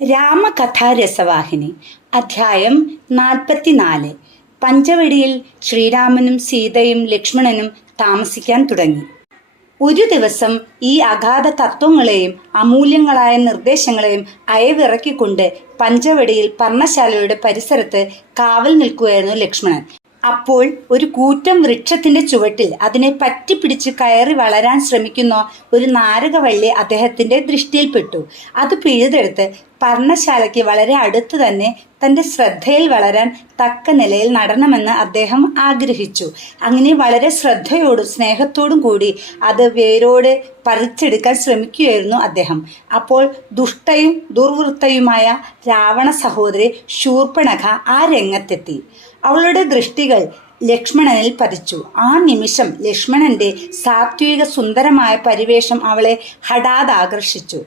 രാമകഥാരസവാഹിനി അധ്യായം നാൽപ്പത്തിനാല്. പഞ്ചവടിയിൽ ശ്രീരാമനും സീതയും ലക്ഷ്മണനും താമസിക്കാൻ തുടങ്ങി. ഒരു ദിവസം ഈ അഗാധ തത്വങ്ങളെയും അമൂല്യങ്ങളായ നിർദ്ദേശങ്ങളെയും അയവിറക്കിക്കൊണ്ട് പഞ്ചവടിയിൽ പർണശാലയുടെ പരിസരത്ത് കാവൽ നിൽക്കുകയായിരുന്നു ലക്ഷ്മണൻ. അപ്പോൾ ഒരു കൂറ്റം വൃക്ഷത്തിന്റെ ചുവട്ടിൽ അതിനെ പറ്റിപ്പിടിച്ച് കയറി വളരാൻ ശ്രമിക്കുന്ന ഒരു നാരകവള്ളി അദ്ദേഹത്തിന്റെ ദൃഷ്ടിയിൽപ്പെട്ടു. അത് പിഴുതെടുത്ത് പർണശാലയ്ക്ക് വളരെ അടുത്ത് തന്നെ തന്റെ ശ്രദ്ധയിൽ വളരാൻ തക്ക നിലയിൽ നടണമെന്ന് അദ്ദേഹം ആഗ്രഹിച്ചു. അങ്ങനെ വളരെ ശ്രദ്ധയോടും സ്നേഹത്തോടും കൂടി അത് വേരോട് പറിച്ചെടുക്കാൻ ശ്രമിക്കുകയായിരുന്നു അദ്ദേഹം. അപ്പോൾ ദുഷ്ടയും ദുർവൃത്തയുമായ രാവണ സഹോദരി ശൂർപ്പണഖ ആ രംഗത്തെത്തി. അവളുടെ ദൃഷ്ടികൾ ലക്ഷ്മണനിൽ പതിച്ചു. ആ നിമിഷം ലക്ഷ്മണന്റെ സാത്വിക സുന്ദരമായ പരിവേഷം അവളെ ഹഠാത് ആകർഷിച്ചു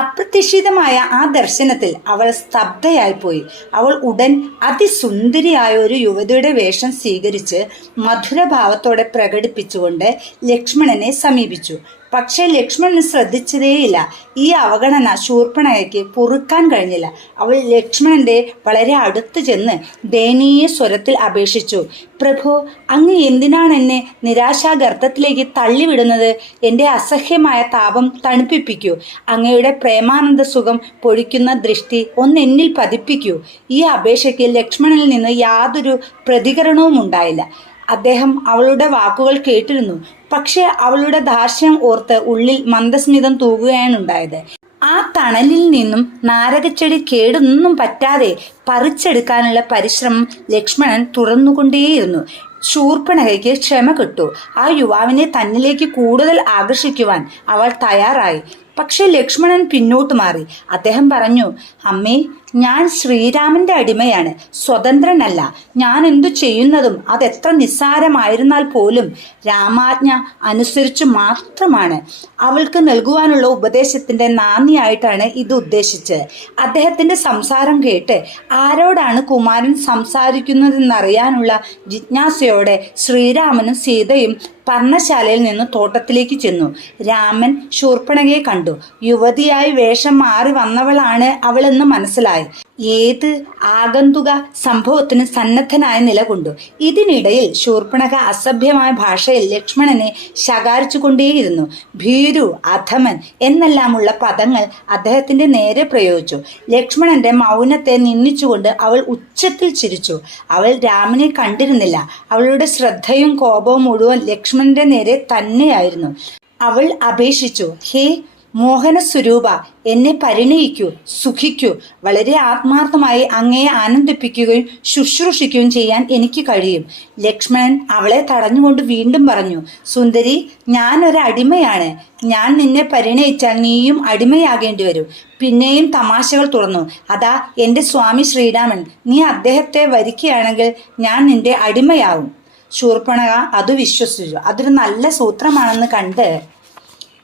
അപ്രതീക്ഷിതമായ ആ ദർശനത്തിൽ അവൾ സ്തബ്ധയായിപ്പോയി. അവൾ ഉടൻ അതിസുന്ദരിയായ ഒരു യുവതിയുടെ വേഷം സ്വീകരിച്ച് മധുരഭാവത്തോടെ പ്രകടിപ്പിച്ചുകൊണ്ട് ലക്ഷ്മണനെ സമീപിച്ചു. പക്ഷേ ലക്ഷ്മണൻ ശ്രദ്ധിച്ചതേയില്ല. ഈ അവഗണന ശൂർപ്പണയ്ക്ക് പൊറുക്കാൻ കഴിഞ്ഞില്ല. അവൾ ലക്ഷ്മണന്റെ വളരെ അടുത്ത് ചെന്ന് ദയനീയ സ്വരത്തിൽ അപേക്ഷിച്ചു. പ്രഭു അങ്ങ് എന്തിനാണ് എന്നെ നിരാശാഗർത്തത്തിലേക്ക് തള്ളിവിടുന്നത്? എന്റെ അസഹ്യമായ താപം തണുപ്പിപ്പിക്കൂ. അങ്ങയുടെ പ്രേമാനന്ദ സുഖം പൊഴിക്കുന്ന ദൃഷ്ടി ഒന്നെന്നിൽ പതിപ്പിക്കൂ. ഈ അപേക്ഷയ്ക്ക് ലക്ഷ്മണനിൽ നിന്ന് യാതൊരു പ്രതികരണവും ഉണ്ടായില്ല. അദ്ദേഹം അവളുടെ വാക്കുകൾ കേട്ടിരുന്നു. പക്ഷേ അവളുടെ ദാർഷ്യം ഓർത്ത് ഉള്ളിൽ മന്ദസ്മിതം തൂകുകയാണ് ഉണ്ടായത്. ആ തണലിൽ നിന്നും നാരകച്ചെടി കേടൊന്നും പറ്റാതെ പറിച്ചെടുക്കാനുള്ള പരിശ്രമം ലക്ഷ്മണൻ തുറന്നുകൊണ്ടേയിരുന്നു. ശൂർപ്പണകയ്ക്ക് ക്ഷമ കിട്ടു. ആ യുവാവിനെ തന്നിലേക്ക് കൂടുതൽ ആകർഷിക്കുവാൻ അവൾ തയ്യാറായി. പക്ഷെ ലക്ഷ്മണൻ പിന്നോട്ട് മാറി. അദ്ദേഹം പറഞ്ഞു അമ്മേ ഞാൻ ശ്രീരാമന്റെ അടിമയാണ് സ്വതന്ത്രനല്ല. ഞാൻ എന്തു ചെയ്യുന്നതും അതെത്ര നിസ്സാരമായിരുന്നാൽ പോലും രാമാജ്ഞ അനുസരിച്ചു മാത്രമാണ്. അവൾക്ക് നൽകുവാനുള്ള ഉപദേശത്തിന്റെ നാന്ദിയായിട്ടാണ് ഇത് ഉദ്ദേശിച്ചത്. അദ്ദേഹത്തിന്റെ സംസാരം കേട്ട് ആരോടാണ് കുമാരൻ സംസാരിക്കുന്നതെന്നറിയാനുള്ള ജിജ്ഞാസയോടെ ശ്രീരാമനും സീതയും പർണശാലയിൽ നിന്ന് തോട്ടത്തിലേക്ക് ചെന്നു. രാമൻ ശൂർപ്പണകയെ കണ്ടു. യുവതിയായി വേഷം മാറി വന്നവളാണ് അവളെന്ന് മനസ്സിലായി. ഏത് ആഗന്തുക സംഭവത്തിന് സന്നദ്ധനായി നിലകൊണ്ടു. ഇതിനിടയിൽ ശൂർപ്പണക അസഭ്യമായ ഭാഷയിൽ ലക്ഷ്മണനെ ശകാരിച്ചുകൊണ്ടേയിരുന്നു. ഭീരു അധമൻ എന്നെല്ലാമുള്ള പദങ്ങൾ അദ്ദേഹത്തിന്റെ നേരെ പ്രയോഗിച്ചു. ലക്ഷ്മണന്റെ മൗനത്തെ നിന്ദിച്ചുകൊണ്ട് അവൾ ഉച്ചത്തിൽ ചിരിച്ചു. അവൾ രാമനെ കണ്ടിരുന്നില്ല. അവളുടെ ശ്രദ്ധയും കോപവും മുഴുവൻ ലക്ഷ്മണന്റെ നേരെ തന്നെയായിരുന്നു. അവൾ അപേക്ഷിച്ചു ഹേ മോഹന സ്വരൂപ എന്നെ പരിണയിക്കൂ സുഖിക്കൂ വളരെ ആത്മാർത്ഥമായി അങ്ങയെ ആനന്ദിപ്പിക്കുകയും ശുശ്രൂഷിക്കുകയും ചെയ്യാൻ എനിക്ക് കഴിയും. ലക്ഷ്മണൻ അവളെ തടഞ്ഞുകൊണ്ട് വീണ്ടും പറഞ്ഞു സുന്ദരി ഞാൻ ഒരു അടിമയാണ് ഞാൻ നിന്നെ പരിണയിച്ചാൽ നീയും അടിമയാകേണ്ടി വരും. പിന്നെയും തമാശകൾ തുറന്നു. അതാ എന്റെ സ്വാമി ശ്രീരാമൻ. നീ അദ്ദേഹത്തെ വരിക്കുകയാണെങ്കിൽ ഞാൻ നിന്റെ അടിമയാവും. ശൂർപ്പണക അത് വിശ്വസിച്ചു. അതൊരു നല്ല സൂത്രമാണെന്ന് കണ്ട്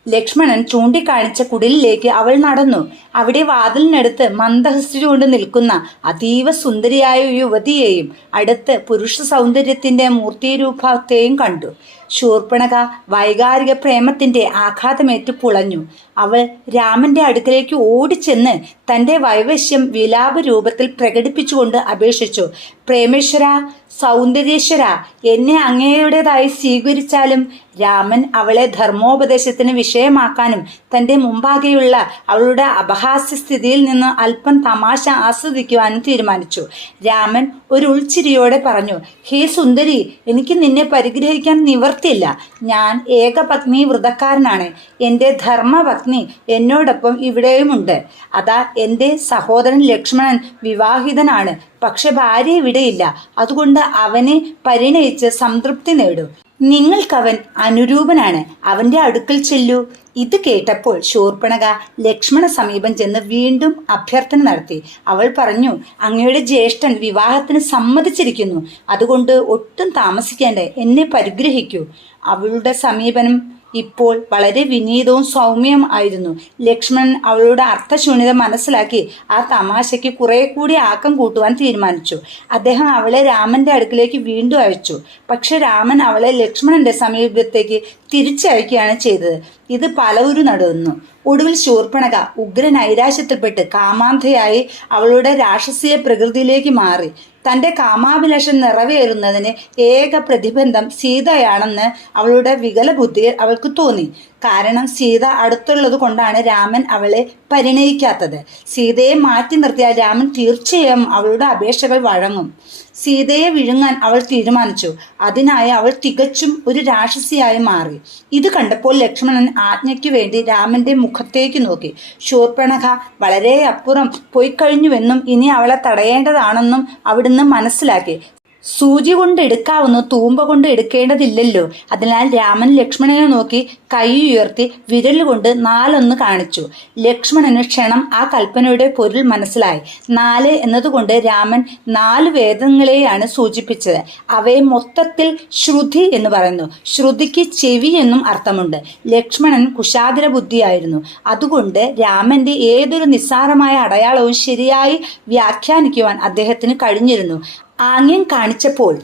ലക്ഷ്മണൻ ചൂണ്ടിക്കാണിച്ച കുടിലിലേക്ക് അവൾ നടന്നു. അവിടെ വാതിലിനടുത്ത് മന്ദഹസ്തി കൊണ്ട് നിൽക്കുന്ന അതീവ സുന്ദരിയായ യുവതിയെയും അടുത്ത് പുരുഷ സൗന്ദര്യത്തിന്റെ മൂർത്തിരൂപത്തെയും കണ്ടു. ശൂർപ്പണക വൈകാരിക പ്രേമത്തിന്റെ ആഘാതമേറ്റ് പുളഞ്ഞു. അവൾ രാമന്റെ അടുക്കലേക്ക് ഓടിച്ചെന്ന് തന്റെ വൈവശ്യം വിലാപ രൂപത്തിൽ പ്രകടിപ്പിച്ചുകൊണ്ട് അപേക്ഷിച്ചു. പ്രേമേശ്വര സൗന്ദര്യേശ്വര എന്നെ അങ്ങേയുടേതായി സ്വീകരിച്ചാലും രാമൻ അവളെ ധർമ്മോപദേശത്തിന് വിഷയമാക്കാനും തന്റെ മുമ്പാകെയുള്ള അവളുടെ അപഹാസ്യ സ്ഥിതിയിൽ നിന്ന് അല്പം തമാശ ആസ്വദിക്കുവാനും തീരുമാനിച്ചു. രാമൻ ഒരു ഉൾച്ചിരിയോടെ പറഞ്ഞു ഹേ സുന്ദരി എനിക്ക് നിന്നെ പരിഗ്രഹിക്കാൻ നിവർത്തിയില്ല ഞാൻ ഏകപത്നി വ്രതക്കാരനാണ് എന്റെ ധർമ്മപത്നി എന്നോടൊപ്പം ഇവിടെയുമുണ്ട്. അതാ എന്റെ സഹോദരൻ ലക്ഷ്മണൻ വിവാഹിതനാണ്. പക്ഷെ ഭാര്യ വിടയില്ല. അതുകൊണ്ട് അവനെ പരിണയിച്ച് സംതൃപ്തി നേടൂ. നിങ്ങൾക്കവൻ അനുരൂപനാണ്. അവന്റെ അടുക്കൽ ചെല്ലു. ഇത് കേട്ടപ്പോൾ ശൂർപ്പണക ലക്ഷ്മണ സമീപം ചെന്ന് വീണ്ടും അഭ്യർത്ഥന നടത്തി. അവൾ പറഞ്ഞു അങ്ങയുടെ ജ്യേഷ്ഠൻ വിവാഹത്തിന് സമ്മതിച്ചിരിക്കുന്നു. അതുകൊണ്ട് ഒട്ടും താമസിക്കാണ്ട് എന്നെ പരിഗ്രഹിക്കൂ. അവളുടെ സമീപനം ഇപ്പോൾ വളരെ വിനീതവും സൗമ്യം ആയിരുന്നു. ലക്ഷ്മണൻ അവളുടെ അർത്ഥശൂന്യത മനസ്സിലാക്കി ആ തമാശയ്ക്ക് കുറെ കൂടി ആക്കം കൂട്ടുവാൻ തീരുമാനിച്ചു. അദ്ദേഹം അവളെ രാമന്റെ അടുക്കിലേക്ക് വീണ്ടും അയച്ചു. പക്ഷെ രാമൻ അവളെ ലക്ഷ്മണന്റെ സമീപത്തേക്ക് തിരിച്ചയക്കുകയാണ് ചെയ്തത്. ഇത് പലവരു നടന്നു. ഒടുവിൽ ശൂർപ്പണക ഉഗ്ര നൈരാശ്യത്തിൽപ്പെട്ട് കാമാന്ധയായി അവളുടെ രാക്ഷസീയ പ്രകൃതിയിലേക്ക് മാറി. തന്റെ കാമാഭിലാഷം നിറവേറുന്നതിന് ഏക പ്രതിബന്ധം സീതയാണെന്ന് അവളുടെ വികല ബുദ്ധിയിൽ അവൾക്ക് തോന്നി. കാരണം സീത അടുത്തുള്ളത് കൊണ്ടാണ് രാമൻ അവളെ പരിണയിക്കാത്തത്. സീതയെ മാറ്റി നിർത്തിയാൽ രാമൻ തീർച്ചയായും അവളുടെ അപേക്ഷകൾ വഴങ്ങും. സീതയെ വിഴുങ്ങാൻ അവൾ തീരുമാനിച്ചു. അതിനായി അവൾ തികച്ചും ഒരു രാക്ഷസിയായി മാറി. ഇത് കണ്ടപ്പോൾ ലക്ഷ്മണൻ ആജ്ഞയ്ക്ക് വേണ്ടി രാമന്റെ മുഖത്തേക്ക് നോക്കി. ശൂർപ്പണഖ വളരെ അപ്പുറം പോയിക്കഴിഞ്ഞുവെന്നും ഇനി അവളെ തടയേണ്ടതാണെന്നും അവിടുന്ന് മനസ്സിലാക്കി. സൂചി കൊണ്ട് എടുക്കാവുന്ന തൂമ്പ കൊണ്ട് എടുക്കേണ്ടതില്ലല്ലോ. അതിനാൽ രാമൻ ലക്ഷ്മണനെ നോക്കി കൈ ഉയർത്തി വിരൽ കൊണ്ട് നാലൊന്ന് കാണിച്ചു. ലക്ഷ്മണന് ക്ഷണം ആ കൽപ്പനയുടെ പൊരുൾ മനസ്സിലായി. നാല് എന്നതുകൊണ്ട് രാമൻ നാല് വേദങ്ങളെയാണ് സൂചിപ്പിച്ചത്. അവയെ മൊത്തത്തിൽ ശ്രുതി എന്ന് പറയുന്നു. ശ്രുതിക്ക് ചെവി എന്നും അർത്ഥമുണ്ട്. ലക്ഷ്മണൻ കുശാഗ്ര ബുദ്ധിയായിരുന്നു. അതുകൊണ്ട് രാമന്റെ ഏതൊരു നിസ്സാരമായ അടയാളവും ശരിയായി വ്യാഖ്യാനിക്കുവാൻ അദ്ദേഹത്തിന് കഴിഞ്ഞിരുന്നു. ആംഗ്യം കാണിച്ചപ്പോൾ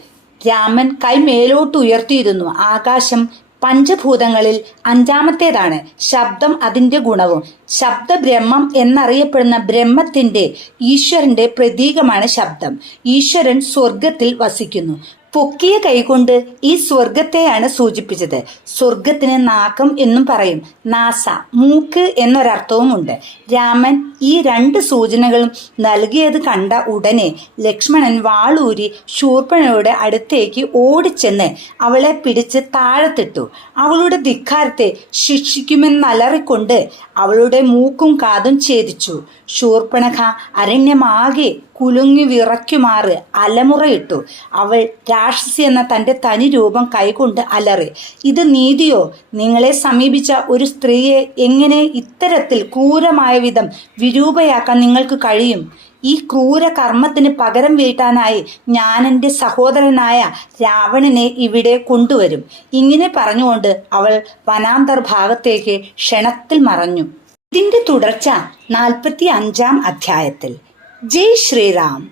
രാമൻ കൈ മേലോട്ട് ഉയർത്തിയിരുന്നു. ആകാശം പഞ്ചഭൂതങ്ങളിൽ അഞ്ചാമത്തേതാണ്. ശബ്ദം അതിന്റെ ഗുണവും. ശബ്ദബ്രഹ്മം എന്നറിയപ്പെടുന്ന ബ്രഹ്മത്തിന്റെ ഈശ്വരന്റെ പ്രതീകമാണ് ശബ്ദം. ഈശ്വരൻ സ്വർഗത്തിൽ വസിക്കുന്നു. പൊക്കിയ കൈകൊണ്ട് ഈ സ്വർഗത്തെയാണ് സൂചിപ്പിച്ചത്. സ്വർഗത്തിന് നാക്കം എന്നും പറയും. നാസ മൂക്ക് എന്നൊരർത്ഥവുമുണ്ട്. രാമൻ ഈ രണ്ട് സൂചനകളും നൽകിയത് കണ്ട ഉടനെ ലക്ഷ്മണൻ വാളൂരി ശൂർപ്പണയുടെ അടുത്തേക്ക് ഓടിച്ചെന്ന് അവളെ പിടിച്ച് താഴത്തിട്ടു. അവളുടെ ധിക്കാരത്തെ ശിക്ഷിക്കുമെന്നലറിക്കൊണ്ട് അവളുടെ മൂക്കും കാതും ഛേദിച്ചു. ശൂർപ്പണഖ അരണ്യമാകെ കുലുങ്ങി വിറയ്ക്കുമാറ് അലമുറയിട്ടു. അവൾ രാക്ഷസി എന്ന തന്റെ തനി രൂപം കൈകൊണ്ട് അലറി. ഇത് നീതിയോ? നിങ്ങളെ സമീപിച്ച ഒരു സ്ത്രീയെ എങ്ങനെ ഇത്തരത്തിൽ ക്രൂരമായ വിധം വിരൂപയാക്കാൻ നിങ്ങൾക്ക് കഴിയും? ഈ ക്രൂര കർമ്മത്തിന് പകരം വീട്ടാനായി ഞാൻ എന്റെ സഹോദരനായ രാവണനെ ഇവിടെ കൊണ്ടുവരും. ഇങ്ങനെ പറഞ്ഞുകൊണ്ട് അവൾ വനാന്തർ ഭാഗത്തേക്ക് ക്ഷണത്തിൽ മറഞ്ഞു. ഇതിന്റെ തുടർച്ച നാൽപ്പത്തി അഞ്ചാം അധ്യായത്തിൽ. ജയ് ശ്രീറാം.